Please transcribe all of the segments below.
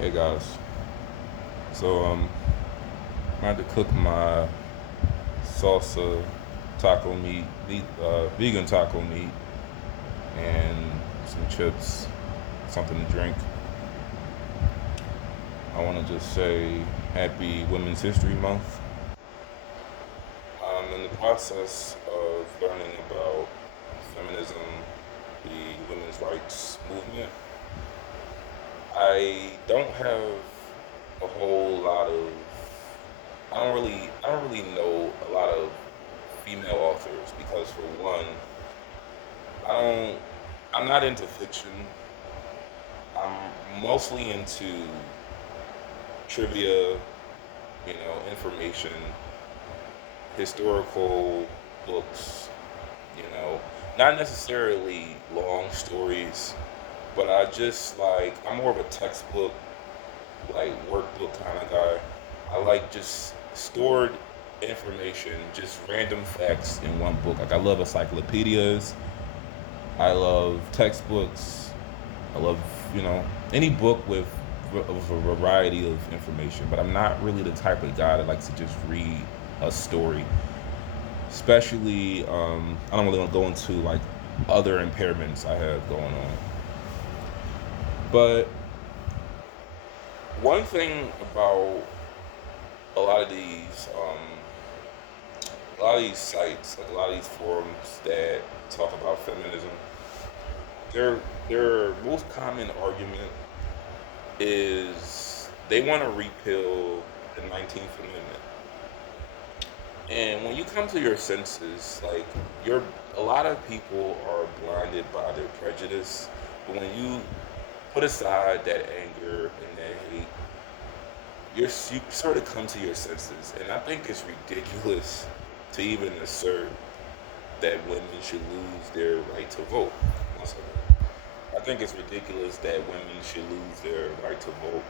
Hey guys, so I had to cook my salsa taco meat, vegan taco meat, and some chips, something to drink. I want to just say Happy Women's History Month. I'm in the process of learning about feminism, the women's rights movement. I don't have a whole lot of I don't really know a lot of female authors because for one, I don't I'm not into fiction. I'm mostly into trivia, information, historical books, you know, not necessarily long stories, but I'm more of a textbook, like workbook kind of guy. I like just stored information, just random facts in one book. Like I love encyclopedias, I love textbooks, I love, you know, any book with a variety of information, but I'm not really the type of guy that likes to just read a story. Especially, I don't really want to go into like other impairments I have going on. But one thing about a lot of these sites, like a lot of these forums that talk about feminism, their their most common argument is they want to repeal the 19th Amendment. And when you come to your senses, like you're a lot of people are blinded by their prejudice, but when you put aside that anger and that hate, you sort of come to your senses. And I think it's ridiculous to even assert that women should lose their right to vote. One second. I think it's ridiculous that women should lose their right to vote.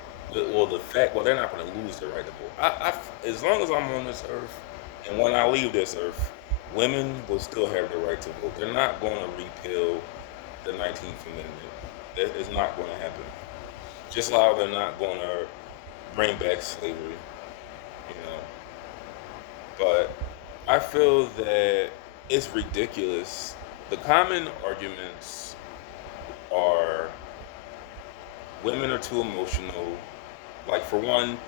Well, they're not going to lose their right to vote. As long as I'm on this earth, and when I leave this earth, women will still have the right to vote. They're not going to repeal the 19th Amendment. That is not going to happen. Just like they're not going to bring back slavery, you know. But I feel that it's ridiculous. The common arguments are women are too emotional. Like for one,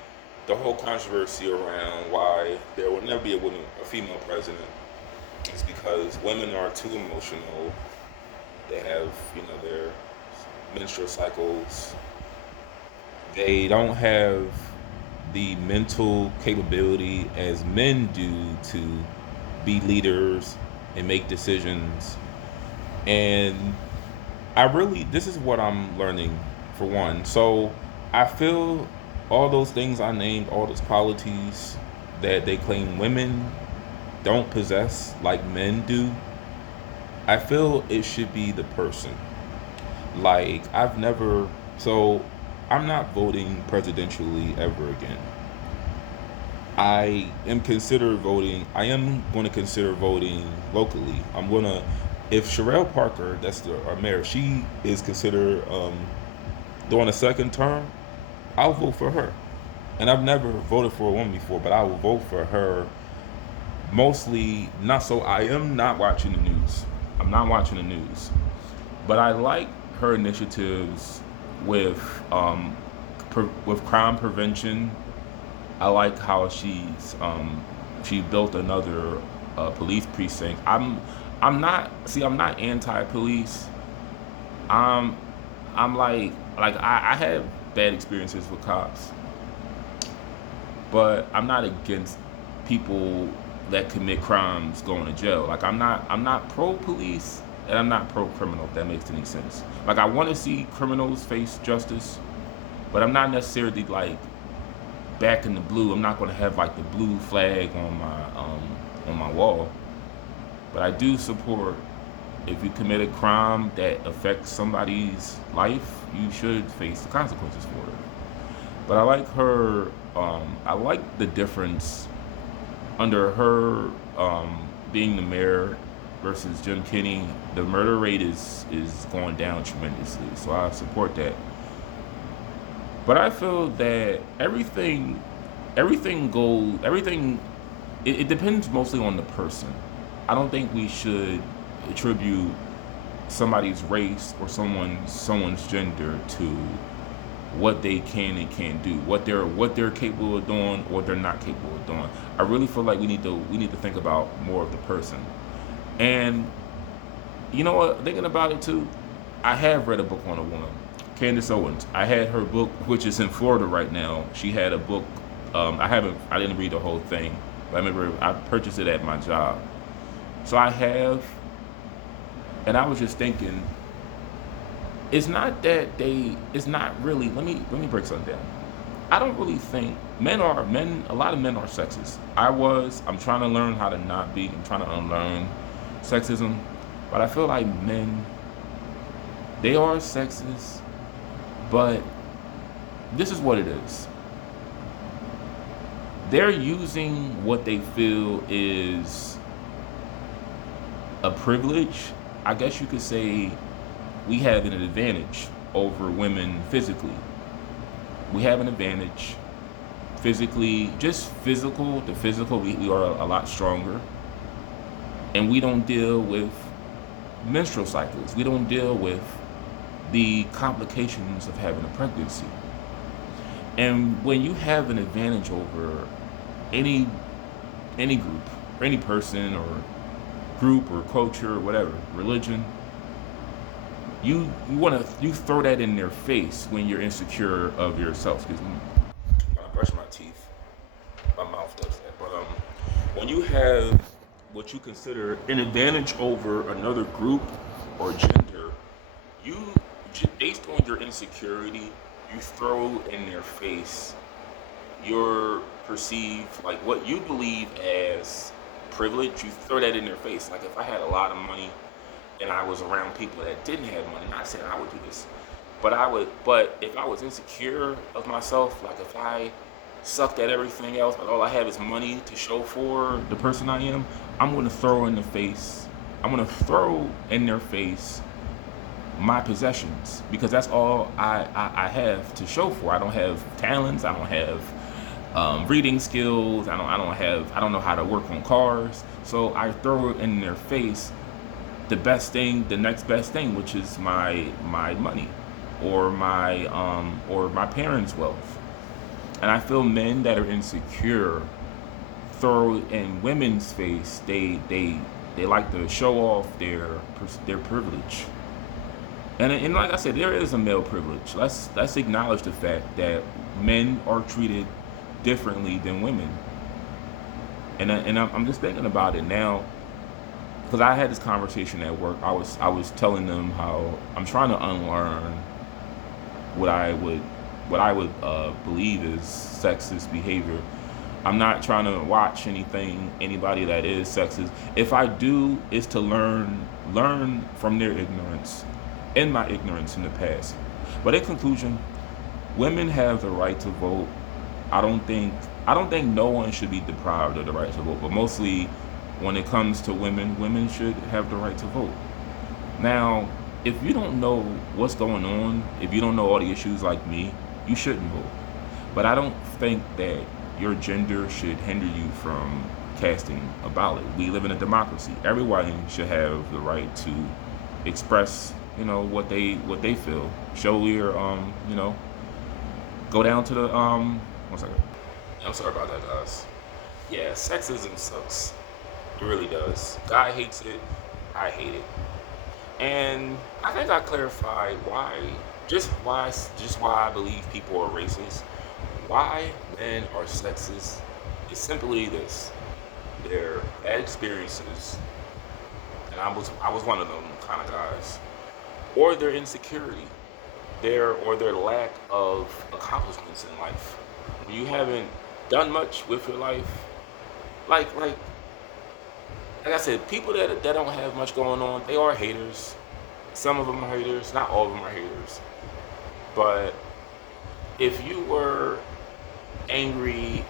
the whole controversy around why there will never be a female president is because women are too emotional. They have, their menstrual cycles. They don't have the mental capability as men do to be leaders and make decisions. And this is what I'm learning for one. So I feel all those things I named, all those qualities that they claim women don't possess like men do, I feel it should be the person. Like, so I'm not voting presidentially ever again. I am going to consider voting locally. If Sherelle Parker, that's our mayor, she is considered doing a second term, I'll vote for her. And I've never voted for a woman before, but I will vote for her mostly not so. I am not watching the news. I'm not watching the news. But I like her initiatives with with crime prevention. I like how she built another police precinct. I'm not anti-police. I'm I'm like I have bad experiences with cops, but I'm not against people that commit crimes going to jail. Like I'm not pro police and I'm not pro criminal, if that makes any sense. Like I want to see criminals face justice, but I'm not necessarily like back in the blue. I'm not going to have like the blue flag on my wall. But I do support, if you commit a crime that affects somebody's life, you should face the consequences for it. But I like her. I like the difference under her being the mayor versus Jim Kenney. The murder rate is going down tremendously, so I support that. But I feel that everything it depends mostly on the person. I don't think we should attribute somebody's race or someone's gender to what they can and can't do, what they're capable of doing or they're not capable of doing. I really feel like we need to think about more of the person. And you know what? Thinking about it too, I have read a book on a woman, Candace Owens. I had her book, which is in Florida right now. She had a book. I didn't read the whole thing, but I remember I purchased it at my job. So I have, and I was just thinking, it's not that they. It's not really. Let me break something down. I don't really think men. A lot of men are sexist. I'm trying to learn how to not be. I'm trying to unlearn sexism, but I feel like men, they are sexist, but this is what it is. They're using what they feel is a privilege. I guess you could say we have an advantage over women physically. We have an advantage physically, just the physical, we are a lot stronger. And we don't deal with menstrual cycles. We don't deal with the complications of having a pregnancy. And when you have an advantage over any any group or any person or group or culture or whatever, religion, you throw that in their face when you're insecure of yourself. Excuse me. When I brush my teeth, my mouth does that. But when you have what you consider an advantage over another group or gender, you based on your insecurity, you throw in their face your perceived, like what you believe as privilege. You throw that in their face. Like if I had a lot of money and I was around people that didn't have money, not saying I would do this, but if I was insecure of myself, like if I sucked at everything else, but all I have is money to show for the person I am, I'm gonna throw in the face. I'm gonna throw in their face my possessions because that's all I have to show for. I don't have talents. I don't have reading skills. I don't know how to work on cars. So I throw it in their face the best thing, the next best thing, which is my money or my parents' wealth. And I feel men that are insecure throw in women's face. They like to show off their privilege. And like I said, there is a male privilege. Let's acknowledge the fact that men are treated differently than women. And I'm just thinking about it now because I had this conversation at work. I was telling them how I'm trying to unlearn what I would believe is sexist behavior. I'm not trying to watch anybody that is sexist. If I do, it's to learn from their ignorance and my ignorance in the past. But in conclusion, women have the right to vote. I don't think I don't think no one should be deprived of the right to vote, but mostly when it comes to women, women should have the right to vote. Now, if you don't know what's going on, if you don't know all the issues like me, you shouldn't vote. But I don't think that your gender should hinder you from casting a ballot. We live in a democracy. Everyone should have the right to express, what they feel. Show your, go down to the, one second. I'm sorry about that, guys. Yeah, sexism sucks. It really does. Guy hates it. I hate it. And I think I clarified why I believe people are racist. Why men are sexist is simply this: their bad experiences, and I was one of them kind of guys, or their insecurity, their lack of accomplishments in life. When you haven't done much with your life, like like I said, people that don't have much going on, they are haters. Some of them are haters, not all of them are haters. But if you were angry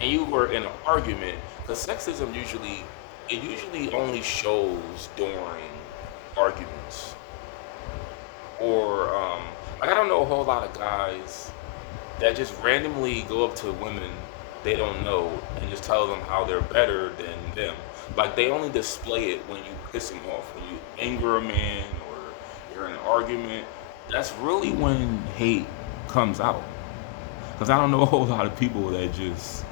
and you were in an argument, because sexism usually only shows during arguments, or like I don't know a whole lot of guys. that just randomly go up to women they don't know and just tell them how they're better than them. Like they only display it when you piss them off, when you anger a man or you're in an argument. That's really when hate comes out. Because I don't know a whole lot of people that just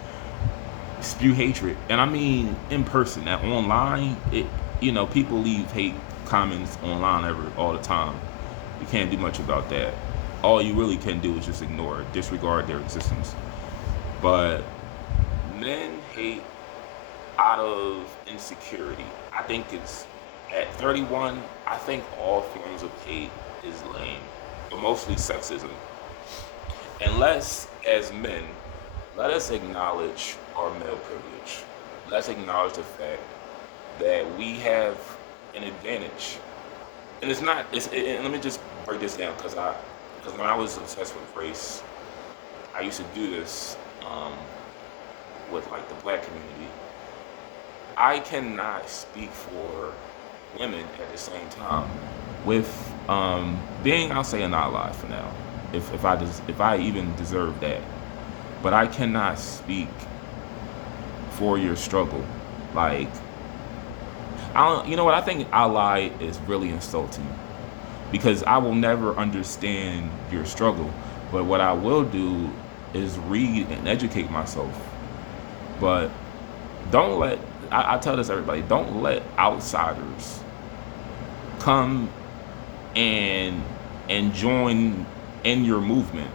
spew hatred, and I mean in person. That online, people leave hate comments online all the time. You can't do much about that. All you really can do is just ignore it, disregard their existence. But men hate out of insecurity. I think it's at 31. I think all forms of hate is lame, but mostly sexism. Unless, as men, let us acknowledge our male privilege. Let's acknowledge the fact that we have an advantage, and it's not. And let me just break this down because when I was obsessed with race, I used to do this with like the black community. I cannot speak for women at the same time. With being, I'll say, an ally for now, if I even deserve that, but I cannot speak for your struggle. Like, I don't, you know what? I think ally is really insulting because I will never understand your struggle. But what I will do is read and educate myself. But don't let, I tell this to everybody, don't let outsiders come and join in your movement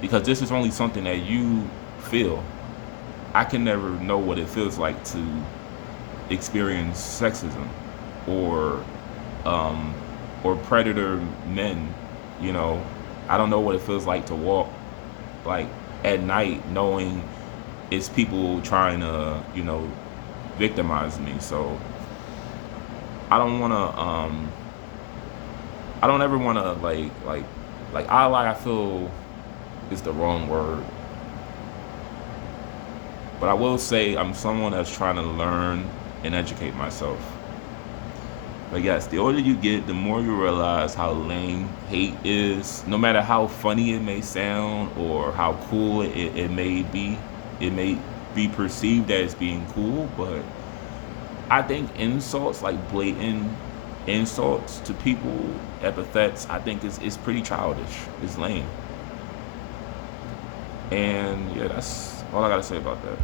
because this is only something that you feel. I can never know what it feels like to experience sexism or predator men. You know, I don't know what it feels like to walk like at night knowing it's people trying to victimize me. So I don't want to I don't ever want to like ally. I feel is the wrong word, but I will say I'm someone that's trying to learn and educate myself. But yes, the older you get, the more you realize how lame hate is. No matter how funny it may sound or how cool it may be, it may be perceived as being cool, but I think insults, like blatant insults to people, epithets, I think is pretty childish. It's lame. And yeah, that's all I gotta say about that.